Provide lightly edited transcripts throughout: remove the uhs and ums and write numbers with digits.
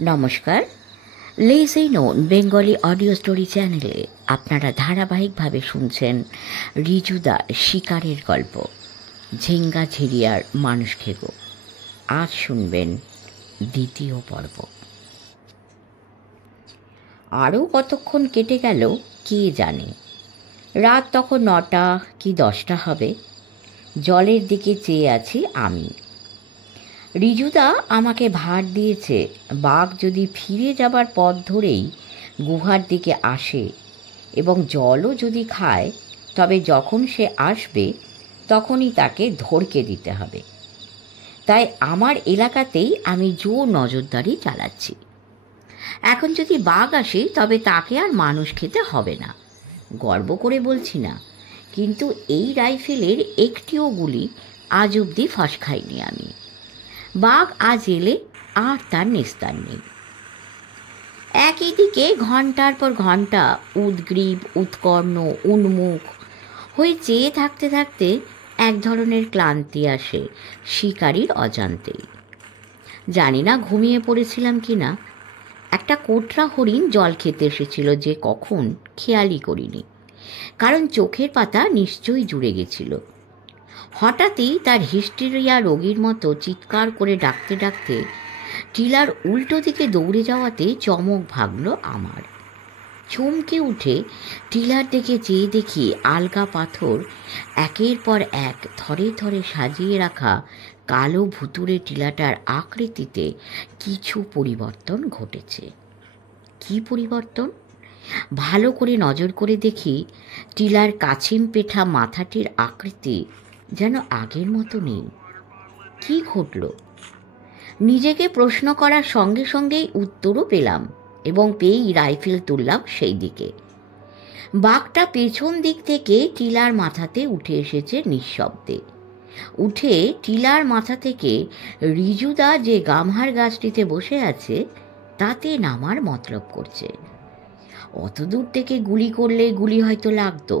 নমস্কার। Lazy known Bengali audio story চ্যানেলে আপনারা ধারাবাহিকভাবে শুনছেন রিজুদার শিকারের গল্প, ঝিঙ্গা ঝিরিয়ার মানুষ খেগো। আজ শুনবেন দ্বিতীয় পর্ব। আরও কতক্ষণ কেটে গেল কে জানে। রাত তখন 9টা কি 10টা হবে। জলের দিকে চেয়ে আছি আমি। রিজুদা আমাকে ভার দিয়েছে, বাঘ যদি ফিরে যাবার পথ ধরেই গুহার দিকে আসে এবং জলও যদি খায়, তবে যখন সে আসবে তখনই তাকে ধরকে দিতে হবে। তাই আমার এলাকাতেই আমি জোর নজরদারি চালাচ্ছি। এখন যদি বাঘ আসে তবে তাকে আর মানুষ খেতে হবে না। গর্ব করে বলছি না, কিন্তু এই রাইফেলের একটিও গুলি আজ অবধি ফাঁস খাইনি আমি। বাঘ আজ এলে আর তার নিস্তার নেই। একই দিকে ঘন্টার পর ঘন্টা উদ্গ্রীব, উৎকর্ণ, উন্মুখ হয়ে চেয়ে থাকতে থাকতে এক ধরনের ক্লান্তি আসে শিকারীর অজান্তেই। জানি না ঘুমিয়ে পড়েছিলাম কি না। একটা কোটরা হরিণ জল খেতে এসেছিল যে কখন খেয়ালই করিনি, কারণ চোখের পাতা নিশ্চয়ই জুড়ে গেছিল। হঠাৎই তার হিস্টেরিয়া রোগীর মতো চিৎকার করে ডাকতে ডাকতে টিলার উল্টো দিকে দৌড়ে যাওয়াতে চমক ভাগল আমার। চমকে উঠে টিলার দিকে চেয়ে দেখি আলগা পাথর একের পর এক থরে থরে সাজিয়ে রাখা কালো ভুতুড়ে টিলাটার আকৃতিতে কিছু পরিবর্তন ঘটেছে। কি পরিবর্তন? ভালো করে নজর করে দেখি টিলার কাছিম পেঠা মাথাটির আকৃতি যেন আগের মতো নেই। কি ঘটল? নিজেকে প্রশ্ন করার সঙ্গে সঙ্গেই উত্তরও পেলাম এবং পেয়েই রাইফেল তুললাম সেই দিকে। বাঘটা পেছন দিক থেকে টিলার মাথাতে উঠে এসেছে নিঃশব্দে। উঠে টিলার মাথা থেকে রিজুদা যে গামহার গাছটিতে বসে আছে তাতে নামার মতলব করছে। অত দূর থেকে গুলি করলে গুলি হয়তো লাগতো,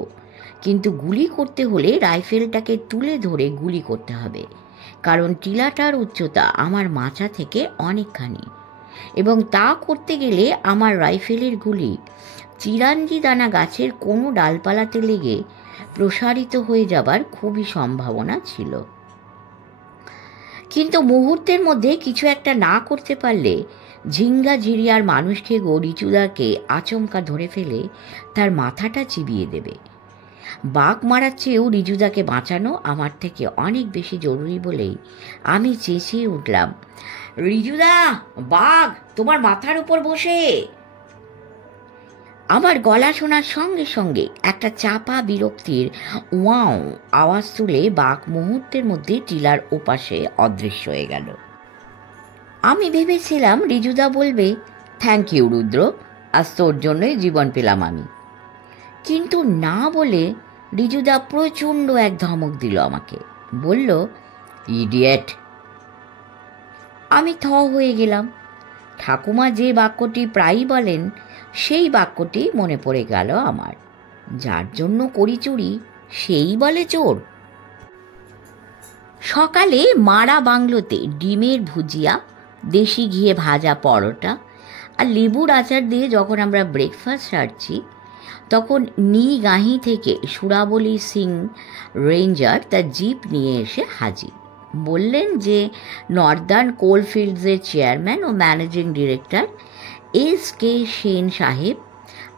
কিন্তু গুলি করতে হলে রাইফেলটাকে তুলে ধরে গুলি করতে হবে, কারণ টিলাটার উচ্চতা আমার মাথা থেকে অনেকখানি, এবং তা করতে গেলে আমার রাইফেলের গুলি চিরাঞ্জি দানা গাছের কোনো ডালপালাতে লেগে প্রসারিত হয়ে যাবার খুবই সম্ভাবনা ছিল। কিন্তু মুহূর্তের মধ্যে কিছু একটা না করতে পারলে ঝিঙ্গা ঝিরিয়ার মানুষকে রিজুদাকে আচমকা ধরে ফেলে তার মাথাটা চিবিয়ে দেবে। বাঘ মারার চেয়েও রিজুদাকে বাঁচানো আমার থেকে অনেক বেশি জরুরি বলেই আমি চেঁচিয়ে উঠলাম, রিজুদা, বাঘ তোমার মাথার উপর বসে। আমার গলা শোনার সঙ্গে সঙ্গে একটা চাপা বিরক্তির ওয়াও আওয়াজ তুলে বাঘ মুহূর্তের মধ্যে টিলার ওপাশে অদৃশ্য হয়ে গেল। আমি ভেবেছিলাম রিজুদা বলবে, থ্যাংক ইউ রুদ্র, আজ তোর জন্যই জীবন পেলাম আমি। কিন্তু না বলে রিজুদা প্রচণ্ড এক ধমক দিল আমাকে। বলল, ইডিয়েট। আমি থ হয়ে গেলাম। ঠাকুমা যে বাক্যটি প্রায়ই বলেন সেই বাক্যটি মনে পড়ে গেল আমার, যার জন্য করি চুরি সেই বলে চোর। সকালে মারা বাংলোতে ডিমের ভুজিয়া, দেশি ঘিয়ে ভাজা পরোটা আর লেবুর আচার দিয়ে যখন আমরা ব্রেকফাস্ট সারছি, তখন গাহি থেকে সুরাবলী সিং রেঞ্জার তার জিপ নিয়ে এসে হাজির। বললেন যে নর্দার্ন কোলফিল্ডসের চেয়ারম্যান ও ম্যানেজিং ডিরেক্টর এস.কে. সেন সাহেব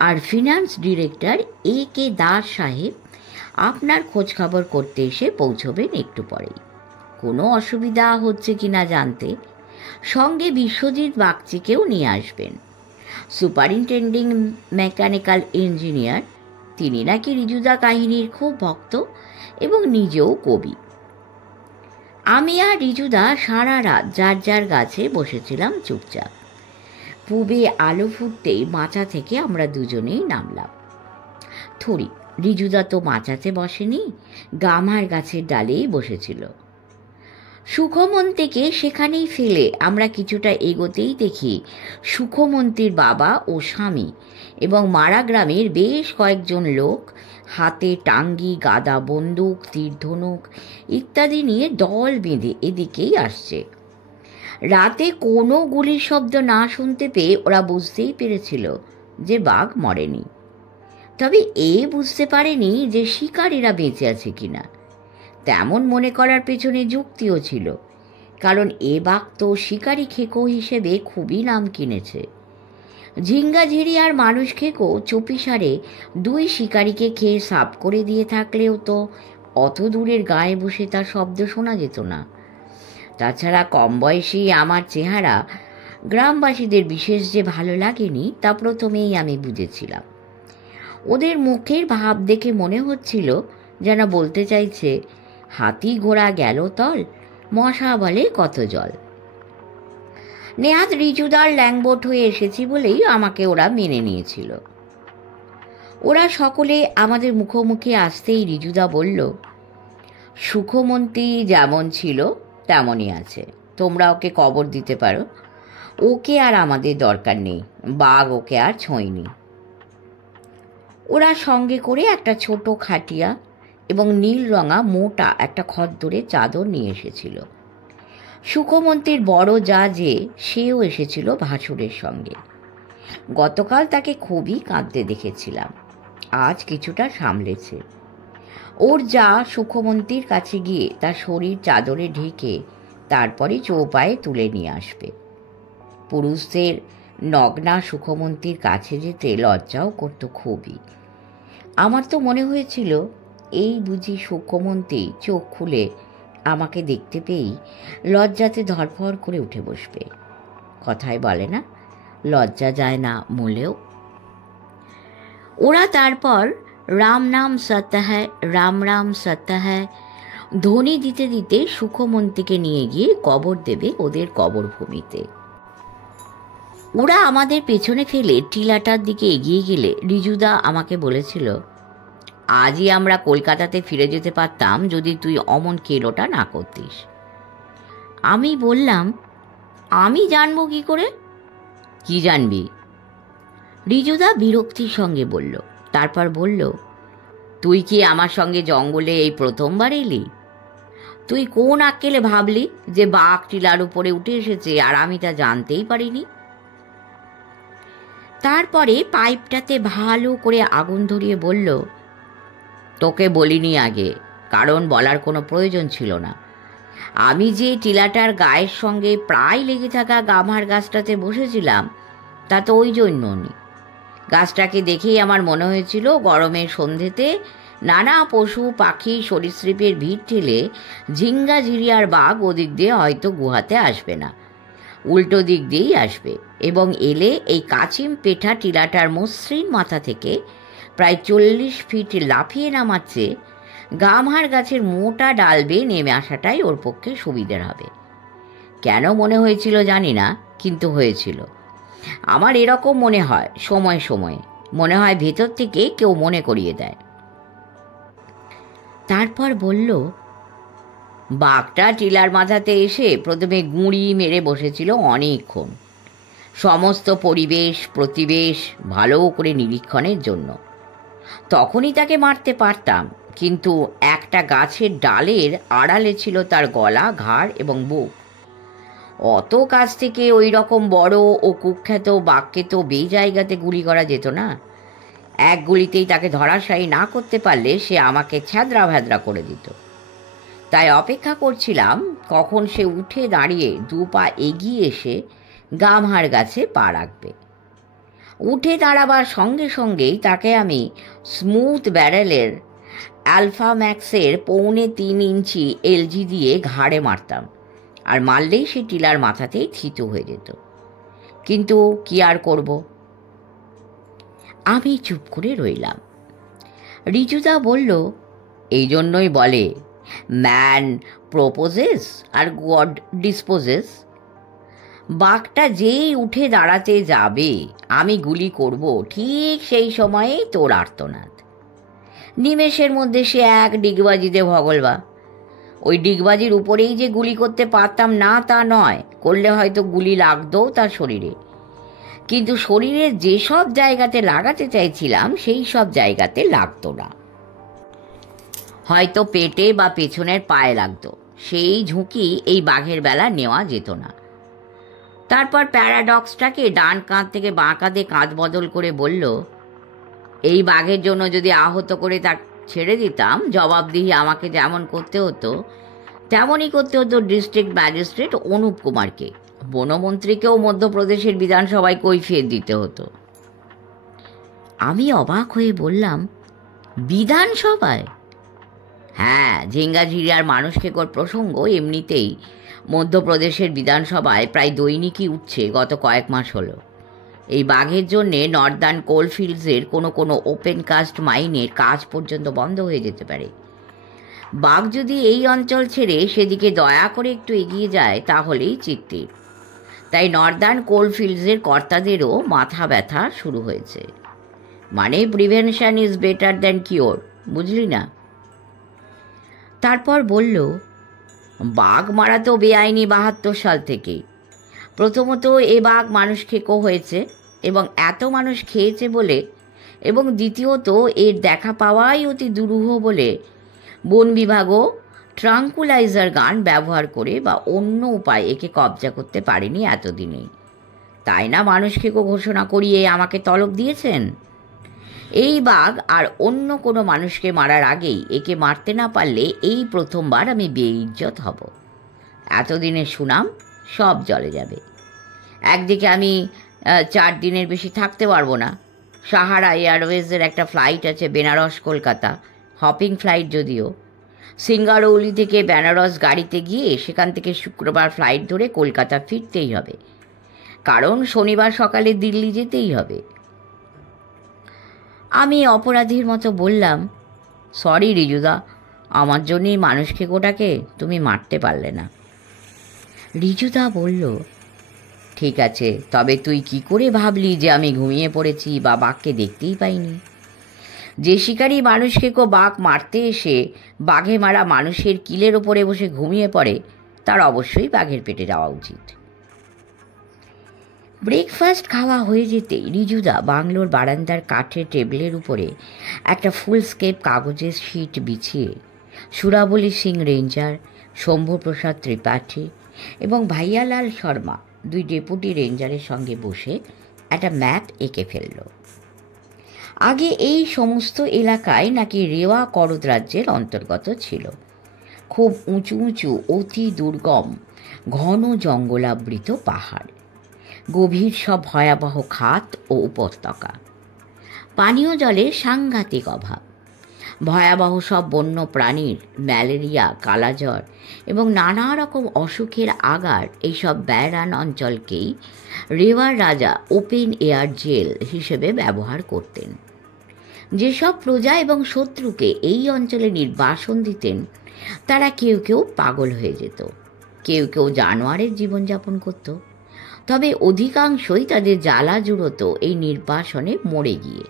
আর ফিনান্স ডিরেক্টর এ.কে. দাস সাহেব আপনার খোঁজখবর করতে এসে পৌঁছবেন একটু পরেই। কোনো অসুবিধা হচ্ছে কিনা জানতে সঙ্গে বিশ্বজিৎ বাগচিকেও নিয়ে আসবেন, সুপারিনটেন্ডিং মেকানিক্যাল ইঞ্জিনিয়ার। তিনি নাকি রিজুদা কাহিনীর খুব ভক্ত এবং নিজেও কবি। আমি আর রিজুদা সারা রাত যার যার গাছে বসেছিলাম চুপচাপ। পূবে আলো ফুটতেই মাচা থেকে আমরা দুজনেই নামলাম। থরি, রিজুদা তো মাচাতে বসেনি, গামার গাছের ডালেই বসেছিল। সুখমন্তীকে সেখানেই ফেলে আমরা কিছুটা এগোতেই দেখি সুখমন্তীর বাবা ও স্বামী এবং মারা গ্রামের বেশ কয়েকজন লোক হাতে টাঙ্গি, গাদা বন্দুক, তীর ধনুক ইত্যাদি নিয়ে দল বেঁধে এদিকেই আসছে। রাতে কোনো গুলির শব্দ না শুনতে পেয়ে ওরা বুঝতেই পেরেছিল যে বাঘ মরেনি। তবে বুঝতে পারেনি যে শিকারীরা বেঁচে আছে কিনা। তেমন মনে করার পেছনে যুক্তিও ছিল, কারণ বাঘ তো শিকারী খেকো হিসেবে খুবই নাম কিনেছে। ঝিঙ্গাঝিরি আর মানুষ খেকো চুপিসারে 2 শিকারীকে খেয়ে সাফ করে দিয়ে থাকলেও তো অত দূরের গায়ে বসে তার শব্দ শোনা যেত না। তাছাড়া কম বয়সী আমার চেহারা গ্রামবাসীদের বিশেষ যে ভালো লাগেনি তা প্রথমেই আমি বুঝেছিলাম। ওদের মুখের ভাব দেখে মনে হচ্ছিল যেন বলতে চাইছে, হাতি ঘোড়া গেল তল, মশা বলে কত জল। নেহাত রিজুদার ল্যাংবোট হয়ে এসেছি বলেই আমাকে ওরা মেনে নিয়েছিল। ওরা সকলে আমাদের মুখোমুখি আসতেই রিজুদা বলল, সুখমন্তী যেমন ছিল তেমনই আছে, তোমরা ওকে কবর দিতে পারো। ওকে আর আমাদের দরকার নেই, বাঘ ওকে আর ছোঁয়নি। ওরা সঙ্গে করে একটা ছোট খাটিয়া এবং নীল রঙা মোটা একটা খদ্দরে চাদর নিয়ে এসেছিল। সুখমন্তীর বড় যা যে সেও এসেছিল ভাসুরের সঙ্গে। গতকাল তাকে খুবই কাঁদতে দেখেছিলাম, আজ কিছুটা সামলেছে। ওর যা সুখমন্তীর কাছে গিয়ে তার শরীর চাদরে ঢেকে তারপরে চৌপায়ে তুলে নিয়ে আসবে। পুরুষদের নগ্না সুখমন্তীর কাছে যেতে লজ্জাও করত খুবই। আমার তো মনে হয়েছিল এই বুঝি সুখমন্তী চোখ খুলে আমাকে দেখতে পেয়েই লজ্জাতে ধরফর করে উঠে বসবে। কথায় বলে না, লজ্জা যায় না মূলেও। ওরা তারপর রাম নাম সত্য হ্যায়, রাম রাম সত্য হ্যায় ধ্বনি দিতে দিতে সুখমন্তীকে নিয়ে গিয়ে কবর দেবে ওদের কবরভূমিতে। ওরা আমাদের পেছনে ফেলে টিলাটার দিকে এগিয়ে গেলে রিজুদা আমাকে বলেছিল, আজই আমরা কলকাতাতে ফিরে যেতে পারতাম যদি তুই অমন কেলোটা না করতিস। আমি বললাম, আমি জানবো কি করে? কি জানবি? রিজুদা বিরক্তির সঙ্গে বলল। তারপর বলল, তুই কি আমার সঙ্গে জঙ্গলে এই প্রথমবার এলি? তুই কোন আক্কেলে ভাবলি যে বাঘ টিলার উপরে উঠে এসেছে আর আমি তা জানতেই পারিনি? তারপরে পাইপটাতে ভালো করে আগুন ধরিয়ে বলল, তোকে বলিনি আগে, কারণ বলার কোনো প্রয়োজন ছিল না। আমি যে টিলাটার গায়ের সঙ্গে প্রায় লেগে থাকা গামহার গাছটাতে বসেছিলাম তা তো ওই জন্যই। গাছটাকে দেখেই আমার মনে হয়েছিল গরমের সন্ধেতে নানা পশু পাখি সরীসৃপের ভিড় ঠেলে ঝিঙ্গাঝিরি আর বাঘ ওদিক দিয়ে হয়তো গুহাতে আসবে না, উল্টো দিক দিয়েই আসবে, এবং এলে এই কাচিম পেঠা টিলাটার মসৃণ মাথা থেকে প্রায় 40 ফিট লাফিয়ে নামাচ্ছে গামহার গাছের মোটা ডাল বেয়ে নেমে আসাটাই ওর পক্ষে সুবিধের হবে। কেন মনে হয়েছিল জানি না, কিন্তু হয়েছিল। আমার এরকম মনে হয়, সময় সময়ে মনে হয় ভেতর থেকে কেউ মনে করিয়ে দেয়। তারপর বলল, বাঘটা টিলার মাথাতে এসে প্রথমে গুঁড়ি মেরে বসেছিল অনেকক্ষণ, সমস্ত পরিবেশ প্রতিবেশ ভালো করে নিরীক্ষণের জন্য। তখনই তাকে মারতে পারতাম, কিন্তু একটা গাছের ডালের আড়ালে ছিল তার গলা, ঘাড় এবং বুক। অত কাছ থেকে ওই রকম বড় ও কুখ্যাত বাঘকে তো জায়গাতে গুলি করা যেত না। এক গুলিতেই তাকে ধরাশায়ী না করতে পারলে সে আমাকে ছ্যাদরা ভ্যাদরা করে দিত। তাই অপেক্ষা করছিলাম কখন সে উঠে দাঁড়িয়ে 2 পা এগিয়ে এসে গামহার গাছে পা রাখবে। উঠে দাঁড়াবার সঙ্গে সঙ্গেই তাকে আমি স্মুথ ব্যারেলের আলফা ম্যাক্সের 3.25 ইঞ্চি এলজি দিয়ে ঘাড়ে মারতাম, আর মারলেই সে টিলার মাথাতেই থিতু হয়ে যেত। কিন্তু কি আর করব? আমি চুপ করে রইলাম। রিজুদা বলল, এই জন্যই বলে ম্যান প্রপোজেস আর গড ডিসপোজেস। বাঘটা যেই উঠে দাঁড়াতে যাবে আমি গুলি করব, ঠিক সেই সময়ে তোর আর্তনাদ। নিমেষের মধ্যে সে এক ডিগবাজিতে ভগলবা। ওই ডিগবাজির উপরেই যে গুলি করতে পারতাম না তা নয়, করলে হয়তো গুলি লাগতও তার শরীরে, কিন্তু শরীরের যেসব জায়গাতে লাগাতে চাইছিলাম সেই সব জায়গাতে লাগতো না। হয়তো পেটে বা পেছনের পায়ে লাগতো। সেই ঝুঁকি এই বাঘের বেলা নেওয়া যেত না। তারপর প্যারাডক্সটাকে ডান কাঁধ থেকে বাঁ কাঁধে কাঁধ বদল করে বলল, এই বাঘের জন্য যদি আহত করে তাকে ছেড়ে দিতাম, জবাবদিহি আমাকে যেমন করতে হতো তেমনই করতে হতো ডিস্ট্রিক্ট ম্যাজিস্ট্রেট অনুপ কুমারকে। বনমন্ত্রীকেও মধ্যপ্রদেশের বিধানসভায় কৈফিয়ত দিতে হতো। আমি অবাক হয়ে বললাম, বিধানসভায়? হ্যাঁ, ঝিঙ্গাঝিরিয়ার মানুষ খেকোর প্রসঙ্গ এমনিতেই মধ্যপ্রদেশের বিধানসভায় প্রায় দৈনিকই উঠছে গত কয়েক মাস হলো। এই বাঘের জন্যে নর্দার্ন কোলফিল্ডসের কোনো ওপেন কাস্ট মাইনের কাজ পর্যন্ত বন্ধ হয়ে যেতে পারে। বাঘ যদি এই অঞ্চল ছেড়ে সেদিকে দয়া করে একটু এগিয়ে যায় তাহলেই চিত্তির। তাই নর্দার্ন কোলফিল্ডসের কর্তাদেরও মাথা ব্যথা শুরু হয়েছে। মানে prevention is better than cure, বুঝলি না? তারপর বলল, বাঘ মারা তো বেআইনি 72 সাল থেকেই। প্রথমত এ বাঘ মানুষ খেকো হয়েছে এবং এত মানুষ খেয়েছে বলে, এবং দ্বিতীয়ত এর দেখা পাওয়াই অতি দুরূহ বলে বন বিভাগও ট্রাঙ্কুলাইজার গান ব্যবহার করে বা অন্য উপায় একে কবজা করতে পারেনি এতদিনেই। তাই না মানুষ খেকো ঘোষণা করিয়ে আমাকে তলব দিয়েছেন? এই বাঘ আর অন্য কোনো মানুষকে মারার আগেই একে মারতে না পারলে এই প্রথমবার আমি বেইজ্জত হব। এতদিনের সুনাম সব জলে যাবে। একদিকে আমি 4 দিনের বেশি থাকতে পারবো না। সাহারা এয়ারওয়েজের একটা ফ্লাইট আছে বেনারস কলকাতা, হপিং ফ্লাইট যদিও। সিঙ্গারৌলি থেকে বেনারস গাড়িতে গিয়ে সেখান থেকে শুক্রবার ফ্লাইট ধরে কলকাতা ফিরতেই হবে, কারণ শনিবার সকালে দিল্লি যেতেই হবে। আমি অপরাধীর মতো বললাম, সরি রিজুদা, আমার জন্যই মানুষ খেকোটাকে তুমি মারতে পারলে না। রিজুদা বলল, ঠিক আছে, তবে তুই কি করে ভাবলি যে আমি ঘুমিয়ে পড়েছি বা বাঘকে দেখতেই পাইনি? যে শিকারী মানুষ খেকো বাঘ মারতে এসে বাঘে মারা মানুষের কিলের ওপরে বসে ঘুমিয়ে পড়ে, তার অবশ্যই বাঘের পেটে যাওয়া উচিত। ব্রেকফাস্ট খাওয়া হয়ে যেতেই রিজুদা বাংলোর বারান্দার কাঠের টেবিলের উপরে একটা ফুলস্কেপ কাগজের শিট বিছিয়ে সুরাবলী সিং রেঞ্জার, শম্ভুপ্রসাদ ত্রিপাঠী এবং ভাইয়ালাল শর্মা 2 ডেপুটি রেঞ্জারের সঙ্গে বসে একটা ম্যাপ এঁকে ফেলল। আগে এই সমস্ত এলাকায় নাকি রেওয়া করদ রাজ্যের অন্তর্গত ছিল। খুব উঁচু উঁচু অতি দুর্গম ঘন জঙ্গলাবৃত পাহাড়, গভীর সব ভয়াবহ খাত ও উপত্যকা, পানীয় জলের সাংঘাতিক অভাব, ভয়াবহ সব বন্য প্রাণীর ম্যালেরিয়া, কালাজ্বর এবং নানা রকম অসুখের আগার এইসব ব্যারান অঞ্চলকেই রেওয়ার রাজা ওপেন এয়ার জেল হিসেবে ব্যবহার করতেন। যেসব প্রজা এবং শত্রুকে এই অঞ্চলে নির্বাসন দিতেন তারা কেউ কেউ পাগল হয়ে যেত, কেউ কেউ জানোয়ারের জীবনযাপন করত, তবে অধিকাংশই তাদের জ্বালা জুড়ত এই নির্বাসনে মরে গিয়ে।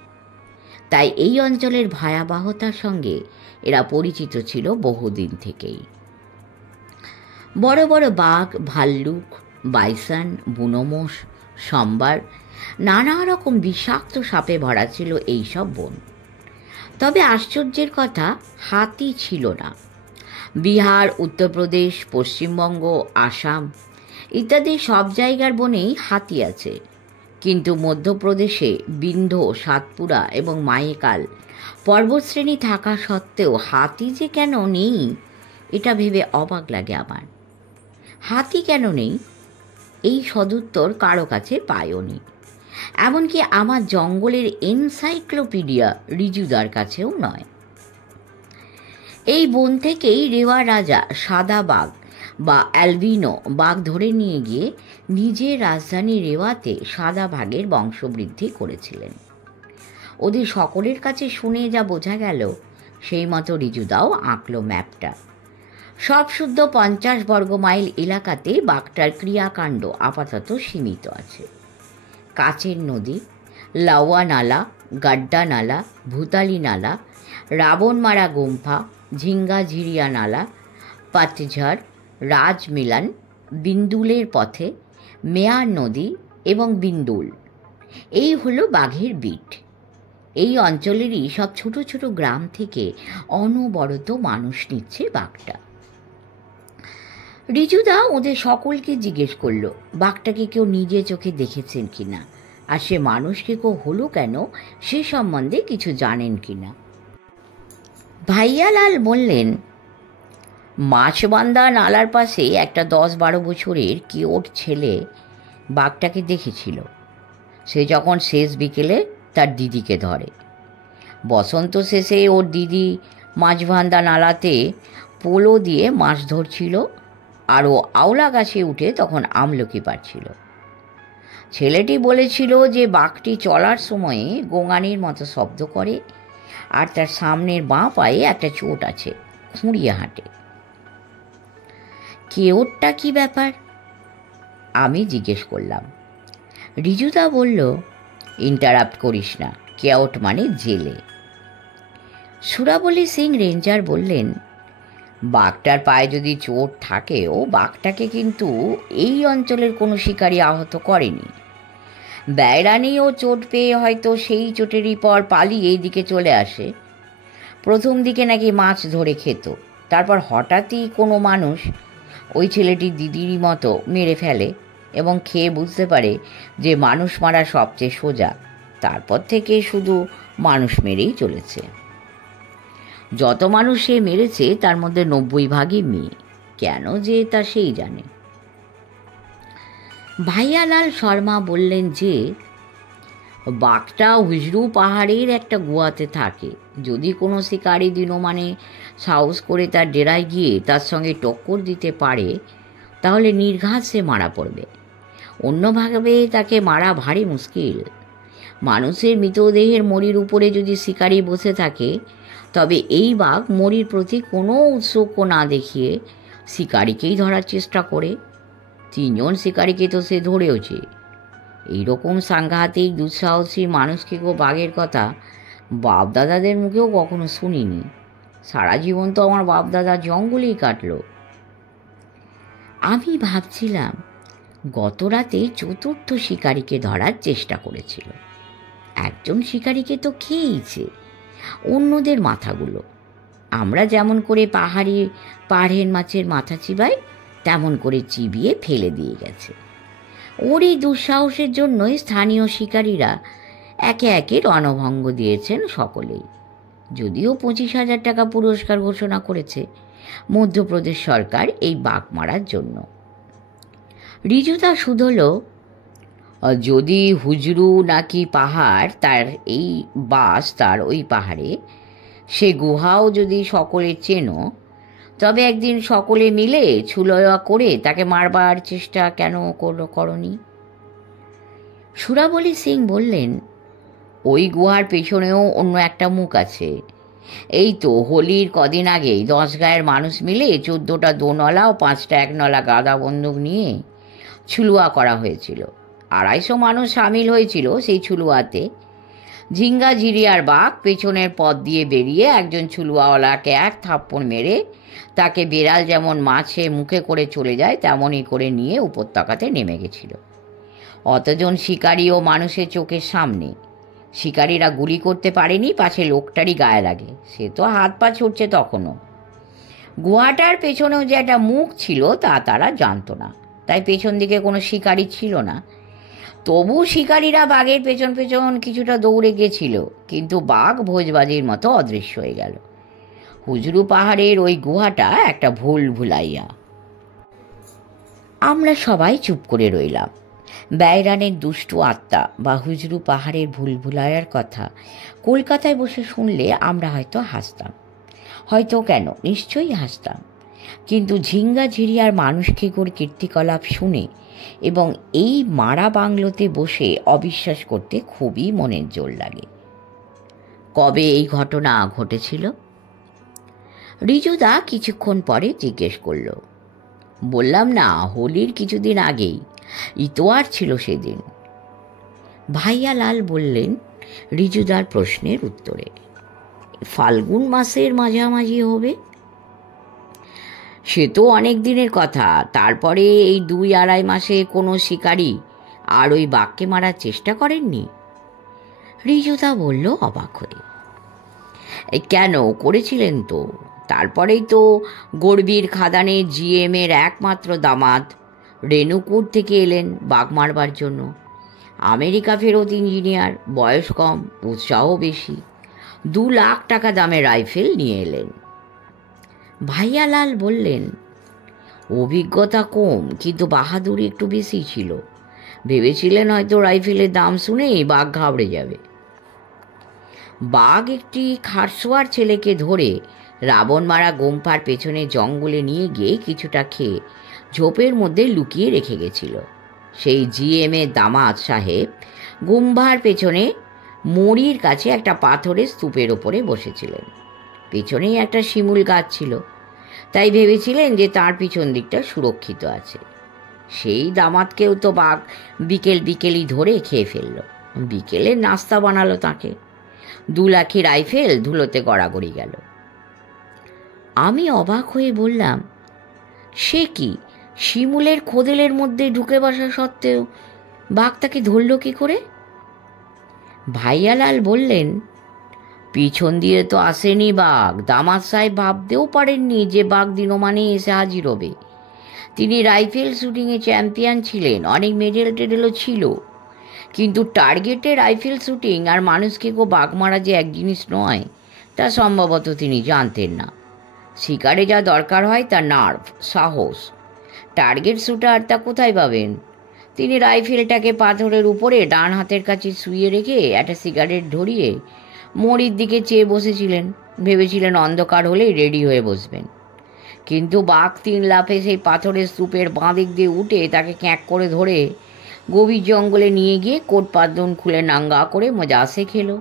তাই এই অঞ্চলের ভয়াবহতার সঙ্গে এরা পরিচিত ছিল বহুদিন থেকেই। বড় বড় বাঘ, ভাল্লুক, বাইসন, বুনোমোষ, সম্বার, নানা রকম বিষাক্ত সাপে ভরা ছিল এই সব বন। তবে আশ্চর্যের কথা, হাতি ছিল না। বিহার, উত্তরপ্রদেশ, পশ্চিমবঙ্গ, আসাম ইত্যাদি সব জায়গার বনেই হাতি আছে, কিন্তু মধ্যপ্রদেশে বিন্ধ্য, সাতপুরা এবং মায়েকাল পর্বতশ্রেণী থাকা সত্ত্বেও হাতি যে কেন নেই এটা ভেবে অবাক লাগে আমার। হাতি কেন নেই এই সদুত্তর কারো কাছে পায়নি, এমনকি আমার জঙ্গলের এনসাইক্লোপিডিয়া রিজুদার কাছেও নয়। এই বন থেকেই রেওয়া রাজা সাদা বাঘ বা অ্যালবিনো বাঘ ধরে নিয়ে গিয়ে নিজের রাজধানী রেওয়াতে সাদা বাঘের বংশবৃদ্ধি করেছিলেন। ওদের সকলের কাছে শুনে যা বোঝা গেল সেই মতো রিজুদাও আঁকল ম্যাপটা। সব শুদ্ধ 50 বর্গমাইল এলাকাতে বাঘটার ক্রিয়াকাণ্ড আপাতত সীমিত আছে। কাচের নদী, লাওয়া নালা, গাড্ডা নালা, ভূতালি নালা, রাবণমারা গুম্ফা, ঝিঙ্গাঝিরিয়া নালা, পাতঝড়, রাজমিলন, বিন্দুলের পথে, মেয়ার নদী এবং বিন্দুল, এই হলো বাঘের বিট। এই অঞ্চলেরই সব ছোট ছোট গ্রাম থেকে অনবরত মানুষ নিচ্ছে বাঘটা। রিজুদা ওদের সকলকে জিজ্ঞেস করলো বাঘটাকে কেউ নিজে চোখে দেখেছেন কিনা, আর সে মানুষকে কেউ হলো কেন সে সম্বন্ধে কিছু জানেন কিনা। ভাইয়ালাল বললেন, মাছবান্ধা নালার পাশে একটা 10-12 বছরের কিওট ছেলে বাঘটাকে দেখেছিল। সে যখন শেষ বিকেলে তার দিদিকে ধরে। বসন্ত শেষে ওর দিদি মাছবান্ধা নালাতে পোলো দিয়ে মাছ ধরছিল, আর ও আওলা গাছে উঠে তখন আমলকি পাড়ছিল। ছেলেটি বলেছিল যে বাঘটি চলার সময়ে গোঙানির মতো শব্দ করে, আর তার সামনের বাঁ পায়ে একটা চোট আছে, খুঁড়িয়ে হাঁটে। কেওটটা কি ব্যাপার আমি জিজ্ঞেস করলাম। রিজুদা বলল, ইন্টারাপ্ট করিস না, কেওট মানে জেলে। সুরাবলি সিং রেঞ্জার বললেন, বাঘটার পায়ে যদি চোট থাকেও বাঘটাকে কিন্তু এই অঞ্চলের কোনো শিকারী আহত করেনি। বেড়ানিও চোট পেয়ে হয়তো সেই চোটেরই পর পালিয়ে এই দিকে চলে আসে। প্রথম দিকে নাকি মাছ ধরে খেত, তারপর হঠাৎই কোনো মানুষ ওই ছেলেটির দিদিরই মতো মেরে ফেলে এবং খেয়ে বুঝতে পারে যে মানুষ মারা সবচেয়ে সোজা। তারপর থেকে শুধু মানুষ মেরেই চলেছে। যত মানুষ সে মেরেছে তার মধ্যে 90 মেয়ে। কেন যে তা সেই জানে। ভাইয়ালাল শর্মা বললেন যে বাঘটা হুজরু পাহাড়ের একটা গুহাতে থাকে। যদি কোনো শিকারি দিনমানে সাহস করে তার ডেরায় গিয়ে তার সঙ্গে টক্কর দিতে পারে তাহলে নির্ঘাত সে মারা পড়বে। অন্যভাবে তাকে মারা ভারী মুশকিল। মানুষের মৃতদেহের মরির উপরে যদি শিকারি বসে থাকে তবে এই বাঘ মরির প্রতি কোনো উৎসুক না দেখিয়ে শিকারিকেই ধরার চেষ্টা করে। 3 জন শিকারিকে তো সে ধরেওছে। এইরকম সাংঘাতিক দুঃসাহসী মানুষকে বাঘের কথা বাপদাদাদের মুখেও কখনো শুনিনি। সারা জীবন তো আমার বাপদাদা জঙ্গলেই কাটল। আমি ভাবছিলাম গত রাতে 4র্থ শিকারিকে ধরার চেষ্টা করেছিল। একজন শিকারিকে তো খেয়েইছে, অন্যদের মাথাগুলো। আমরা যেমন করে পাহাড়ের মাছের মাথা চিবাই তেমন করে চিবিয়ে ফেলে দিয়ে গেছে। ওর এই দুঃসাহসের জন্যই স্থানীয় শিকারীরা একে একে রণভঙ্গ দিয়েছেন সকলেই। যদিও 25,000 টাকা পুরস্কার ঘোষণা করেছে মধ্যপ্রদেশ সরকার এই বাঘ মারার জন্য। রিজুদা শুধল, যদি হুজরু নাকি পাহাড় তার এই বাস তার ওই পাহাড়ে, সে গুহাও যদি সকলে চেনো, তবে একদিন সকলে মিলে ছুলয়া করে তাকে মারবার চেষ্টা কেন করনি? সুরাবলি সিং বললেন, ওই গুহার পেছনেও অন্য একটা মুখ আছে। এই তো হোলির কদিন আগেই 10 গায়ের মানুষ মিলে 14টা 2 ও 5টা 1 গাদা বন্দুক নিয়ে ছুলুয়া করা হয়েছিল। 250 মানুষ সামিল হয়েছিল সেই ছুলুয়াতে। ঝিঙ্গা ঝিরিয়ার বাঘ পেছনের পথ দিয়ে বেরিয়ে একজন ছুলুয়াওয়ালাকে 1 থাপ্পড় মেরে তাকে বিড়াল যেমন মাছে মুখে করে চলে যায় তেমনই করে নিয়ে উপত্যকাতে নেমে গেছিল। অতজন শিকারি ও মানুষের চোখের সামনে। শিকারীরা গুলি করতে পারেনি, পাছে লোকটারই গায়ে লাগে। সে তো হাত পা ছুটছে তখনও। গুহাটার পেছনেও যে একটা মুখ ছিল তা তারা জানত না, তাই পেছন দিকে কোনো শিকারি ছিল না। তবু শিকারীরা বাঘের পেছন পেছন কিছুটা দৌড়ে গেছিল, কিন্তু বাঘ ভোজবাজির মতো অদৃশ্য হয়ে গেল। হুজরু পাহাড়ের ওই গুহাটা একটা ভুলাইয়া। আমরা সবাই চুপ করে রইলাম। বেড়ানের দুষ্টু আত্মা বা হুজরু পাহাড়ের ভুলাইয়ার কথা কলকাতায় বসে শুনলে আমরা হয়তো হাসতাম, হয়তো কেন নিশ্চয়ই হাসতাম। কিন্তু ঝিঙ্গা ঝিরিয়ার মানুষকে কীর্তিকলাপ শুনে এবং এই মারা বাংলোতে বসে অবিশ্বাস করতে খুবই মনের জোর লাগে। কবে এই ঘটনা ঘটেছিল? রিজুদা কিছুক্ষণ পরে জিজ্ঞেস করল। বললাম না, হোলির কিছুদিন আগেই। ইতোয়ার ছিল সেদিন। ভাইয়ালাল বললেন রিজুদার প্রশ্নের উত্তরে, ফাল্গুন মাসের মাঝামাঝি হবে। সে তো অনেক দিনের কথা। তারপরে এই 2-2.5 মাসে কোনো শিকারী আর ওই বাঘকে মারার চেষ্টা করেননি? রিজুদা বলল অবাক হয়ে। কেন, করেছিলেন তো। তারপরেই তো গড়বির খাদানে জিএমের একমাত্র দামাদ রেণুকুর থেকে এলেন বাঘ মারবার জন্য। আমেরিকা ফেরত ইঞ্জিনিয়ার, বয়স কম, উৎসাহ বেশি, 2 লাখ টাকা দামের রাইফেল নিয়ে এলেন। ভাইয়ালাল বললেন, অভিজ্ঞতা কম কিন্তু বাহাদুরি একটু বেশি ছিল। ভেবেছিলেন হয়তো রাইফেলের দাম শুনেই বাঘ ঘাবড়ে যাবে। বাঘ একটি খারসোয়ার ছেলেকে ধরে রাবণ মারা গোম্পার পেছনে জঙ্গলে নিয়ে গিয়ে কিছুটা খেয়ে ঝোপের মধ্যে লুকিয়ে রেখে গেছিল। সেই জিএমের দামাদ সাহেব গুম্বার পেছনে মরির কাছে একটা পাথরের স্তূপের ওপরে বসেছিলেন। পেছনেই একটা শিমুল গাছ ছিল, তাই ভেবেছিলেন যে তার পিছন দিকটা সুরক্ষিত আছে। সেই দামাদকেও তো বাঘ বিকেলই ধরে খেয়ে ফেলল। বিকেলে নাস্তা বানালো তাকে। 2 লাখি রাইফেল ধুলোতে গড়াগড়ি গেল। আমি অবাক হয়ে বললাম, সে কি, শিমুলের খোদেলের মধ্যে ঢুকে বসা সত্ত্বেও বাঘ তাকে ধরল কি করে? ভাইয়ালাল বললেন, পিছন দিয়ে তো আসেনি বাঘ। দামাদ সাহেব ভাবতেও পারেননি যে বাঘ দিনমানে এসে হাজির হবে। তিনি রাইফেল শুটিংয়ে চ্যাম্পিয়ন ছিলেন, অনেক মেডেল টেডেলও ছিল, কিন্তু টার্গেটে রাইফেল শুটিং আর মানুষকে বাঘ মারা যে এক জিনিস নয় তা সম্ভবত তিনি জানতেন না। শিকারে যা দরকার হয় তা নার্ভ, সাহস। টার্গেট শুটার তা কোথায় পাবেন? তিনি রাইফেলটাকে পাথরের উপরে ডান হাতের কাছে শুয়ে রেখে একটা সিগারেট ধরিয়ে মরির দিকে চেয়ে বসেছিলেন। ভেবেছিলেন অন্ধকার হলেই রেডি হয়ে বসবেন। কিন্তু বাঘ 3 লাফে সেই পাথরের স্তূপের বাঁ দিক দিয়ে উঠে তাকে ক্যাঁক করে ধরে গভীর জঙ্গলে নিয়ে গিয়ে কোট পাদন খুলে নাঙ্গা করে মজাসে খেলো।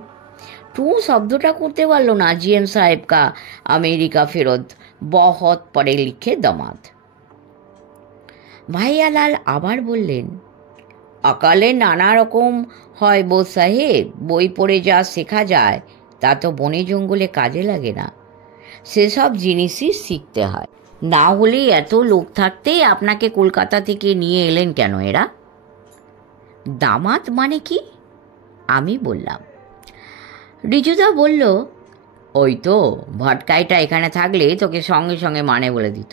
শব্দটা করতে পারল না। জিএম সাহেব কা আমেরিকা ফেরত বহুত পরে লিখে দামাদ। ভাইয়ালাল আবার বললেন, অকালে নানা রকম হয় বোস সাহেব। বই পড়ে যা শেখা যায় তা তো বনে জঙ্গলে কাজে লাগে না। সেসব জিনিসই শিখতে হয়। না হলে এত লোক থাকতে আপনাকে কলকাতা থেকে নিয়ে এলেন কেন এরা? দামাদ মানে কি? আমি বললাম। রিজুদা বলল, ওই তো ভটকাইটা এখানে থাকলে তোকে সঙ্গে সঙ্গে মানে বলে দিত।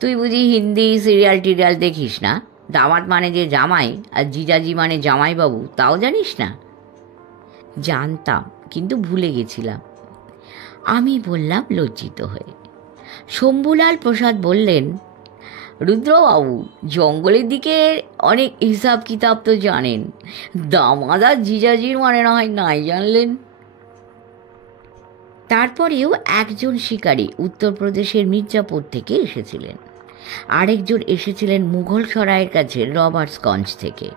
তুই বুঝি হিন্দি সিরিয়াল টিরিয়াল দেখিস না? দামাদ মানে যে জামাই, আর জিজাজি মানে জামাইবাবু, তাও জানিস না? জানতাম, কিন্তু ভুলে গেছিলাম, আমি বললাম লজ্জিত হয়ে। শম্ভুলাল প্রসাদ বললেন, রুদ্রবাবু জঙ্গলের দিকে অনেক হিসাব কিতাব তো জানেন, দামাদ আর জিজাজির মানে না হয় নাই জানলেন। তারপরেও একজন শিকারী উত্তরপ্রদেশের মির্জাপুর থেকে এসেছিলেন, আরেকজন এসেছিলেন মুঘল সরাইয়ের কাছে রবার্টসগঞ্জ থেকে।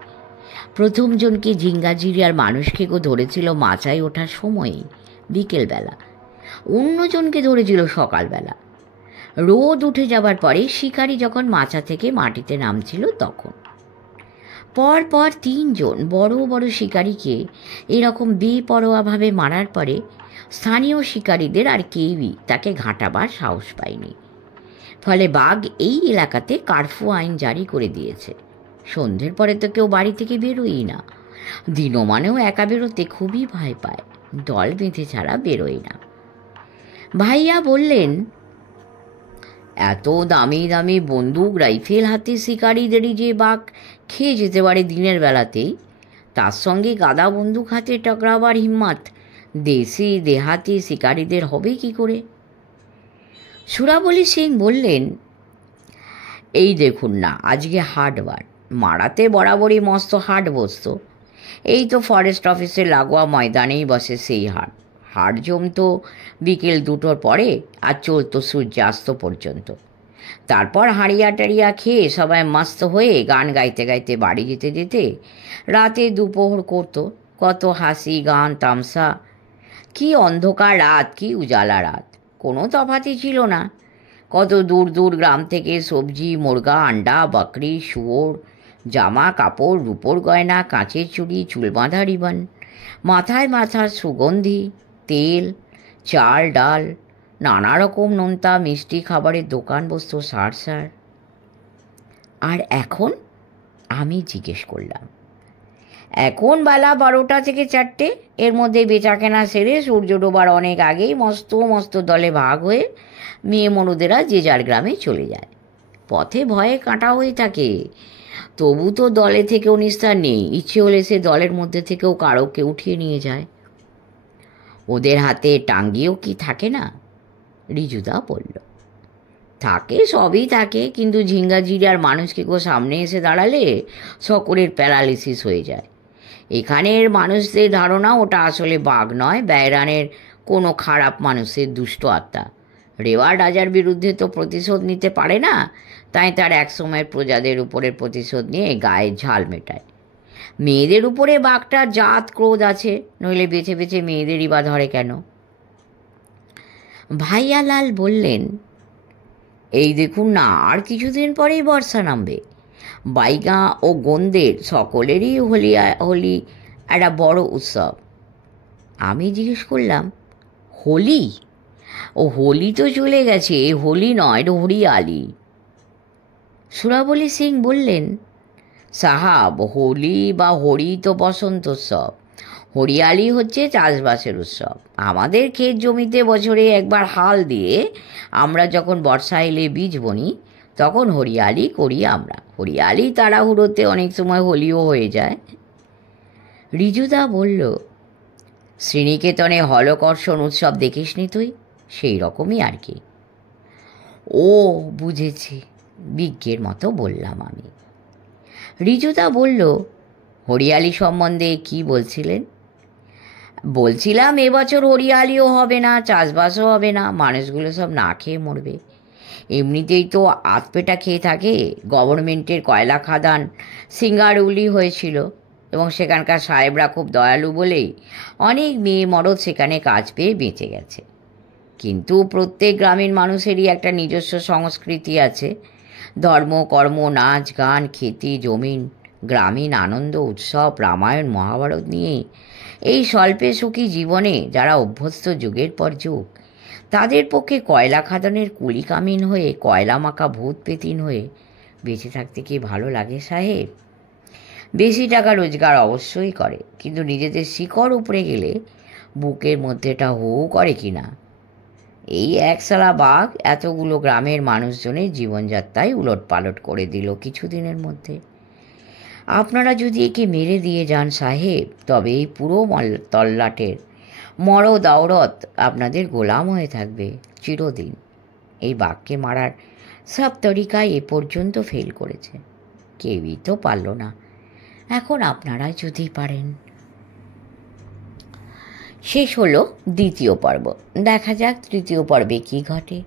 প্রথমজনকে জিঙ্গাজিরিয়ার মানুষকে ধরেছিল মাচায় ওঠার সময়ই, বিকেলবেলা। অন্যজনকে ধরেছিল সকালবেলা। রোদ উঠে যাবার পরে শিকারী যখন মাচা থেকে মাটিতে নামছিল তখন। পর 3 জন বড় বড় শিকারীকে এরকম বেপরোয়াভাবে মারার পরে স্থানীয় শিকারীদের আর কেউই তাকে ঘাঁটাবার সাহস পায়নি। ফলে বাঘ এই এলাকাতে কারফিউ আইন জারি করে দিয়েছে। সন্ধ্যের পরে তো কেউ বাড়ি থেকে বেরোই না। দিনমানেও একা বেরোতে খুবই ভয় পায়, দল বেঁধে ছাড়া বেরোয় না। ভাইয়া বললেন, এত দামি দামি বন্দুক রাইফেল হাতে শিকারীদেরই যে বাঘ খেয়ে যেতে পারে দিনের বেলাতেই, তার সঙ্গে গাদা বন্দুক হাতে টকরাবার হিম্মত দেশি দেহাতি শিকারীদের হবে কি করে? সুরাবলি সিং বললেন, এই দেখুন না, আজকে হাটবার, মারাতে বরাবরই মস্ত হাট বসত। এই তো ফরেস্ট অফিসের লাগোয়া ময়দানেই বসে সেই হাট। হাট জমতো বিকেল 2টোর পরে আর চলতো সূর্যাস্ত পর্যন্ত। তারপর হাঁড়িয়া টাড়িয়া খেয়ে সবাই মস্ত হয়ে গান গাইতে গাইতে বাড়ি যেতে যেতে রাতে দুপোহর করত। কত হাসি গান তামসা! কি অন্ধকার রাত, কি উজালা রাত! কোনো তফাতই ছিল না। কত দূর দূর গ্রাম থেকে সবজি, মুরগা, আন্ডা, বকরি, শুয়োর, জামা কাপড়, রূপোর গয়না, কাঁচের চুড়ি, চুল বাঁধা রিবন, মাথায় মাথার সুগন্ধি, তেল, চাল ডাল, নানা রকম নোনতা মিষ্টি খাবারের দোকান বসত সার। আর এখন? আমি জিজ্ঞেস করলাম। এখন বেলা 12টা থেকে 4টে, এর মধ্যে বেচাকেনা সেরে সূর্য ডোবার অনেক আগেই মস্ত মস্ত দলে ভাগ হয়ে মেয়ে মনুদেরা যে যার গ্রামে চলে যায়। পথে ভয়ে কাঁটা হয়ে থাকে, তবু তো দলে থেকেও নিস্তার নেই। ইচ্ছে হলে সে দলের মধ্যে থেকেও কারোকে উঠিয়ে নিয়ে যায়। ওদের হাতে টাঙ্গিও কি থাকে না? রিজুদা বলল। থাকে, সবই থাকে, কিন্তু ঝিঙ্গাঝিরার মানুষকে সামনে এসে দাঁড়ালে সকলের প্যারালিসিস হয়ে যায়। এখানের মানুষদের ধারণা ওটা আসলে বাঘ নয়, বেয়রানের কোনো খারাপ মানুষের দুষ্ট আত্মা। রেওয়ার রাজার বিরুদ্ধে তো প্রতিশোধ নিতে পারে না, তাই তার একসময়ের প্রজাদের উপরের প্রতিশোধ নিয়ে গায়ে ঝাল মেটায়। মেয়েদের উপরে বাঘটার জাত ক্রোধ আছে, নইলে বেছে বেছে মেয়েদেরই বা ধরে কেন? ভাইয়ালাল বললেন, এই দেখুন না, আর কিছুদিন পরেই বর্ষা নামবে। বাইগা ও গোন্দের সকলেরই হোলি একটা বড় উৎসব। আমি জিজ্ঞেস করলাম, হোলি? ও হোলি তো চলে গেছে, হোলি নয়, এটা হরিয়ালি। সুরাবলি সিং বললেন, সাহাব, হোলি বা হরি তো বসন্ত উৎসব, হরিয়ালি হচ্ছে চাষবাসের উৎসব। আমাদের ক্ষেত জমিতে বছরে একবার হাল দিয়ে আমরা যখন বর্ষা এলে বীজ বনি, তখন হরিয়ালি করি আমরা। হরিয়ালি তাড়াহুড়োতে অনেক সময় হোলিও হয়ে যায়। রিজুদা বলল, শ্রীনিকেতনে হলকর্ষণ উৎসব দেখিসনি তুই? সেই রকমই আর কি। ও বুঝেছি, বিজ্ঞের মতো বললাম আমি। রিজুদা বলল, হরিয়ালি সম্বন্ধে কি বলছিলেন? বলছিলাম, এবছর হরিয়ালিও হবে না, চাষবাসও হবে না, মানুষগুলো সব না খেয়ে মরবে। এমনিতেই তো আধপেটা খেয়ে থাকে। গভর্নমেন্টের কয়লা খাদান সিঙ্গারউলি হয়েছিল, এবং সেখানকার সাহেবরা খুব দয়ালু বলেই অনেক মেয়ে মরদ সেখানে কাজ পেয়ে বেঁচে গেছে। কিন্তু প্রত্যেক গ্রামীণ মানুষেরই একটা নিজস্ব সংস্কৃতি আছে। ধর্ম, কর্ম, নাচ, গান, খেতি, জমিন, গ্রামীণ আনন্দ, উৎসব, রামায়ণ, মহাভারত নিয়ে এই স্বল্পে সুখী জীবনে যারা অভ্যস্ত যুগের পর যুগ, তাদের পক্ষে কয়লা খাদানের কুলি কামিন হয়ে, কয়লা মাখা ভূত পেতিন হয়ে বেঁচে থাকতে কি ভালো লাগে সাহেব? বেশি টাকা রোজগার অবশ্যই করে, কিন্তু নিজেদের শিকড় উপড়ে গেলে বুকের মধ্যেটা হু করে কি না? এই একসালা বাঘ এতগুলো গ্রামের মানুষজনের জীবনযাত্রায় উলটপালট করে দিল কিছুদিনের মধ্যে। আপনারা যদি একে মেরে দিয়ে যান সাহেব, তবে এই পুরো তল্লাটের মরদ আওরত আপনাদের গোলাম হয়ে থাকবে চিরদিন। এই বাঘকে মারার সব তরিকায় এ পর্যন্ত ফেল করেছে, কেউই তো পারল না। এখন আপনারাই যদি পারেন। শেষ হলো দ্বিতীয় পর্ব। দেখা যাক তৃতীয় পর্বে কী ঘটে।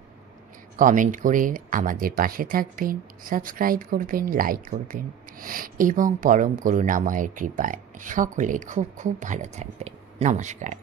কমেন্ট করে আমাদের পাশে থাকবেন, সাবস্ক্রাইব করবেন, লাইক করবেন, এবং পরম করুণাময়ের কৃপায় সকলে খুব খুব ভালো থাকবেন। নমস্কার।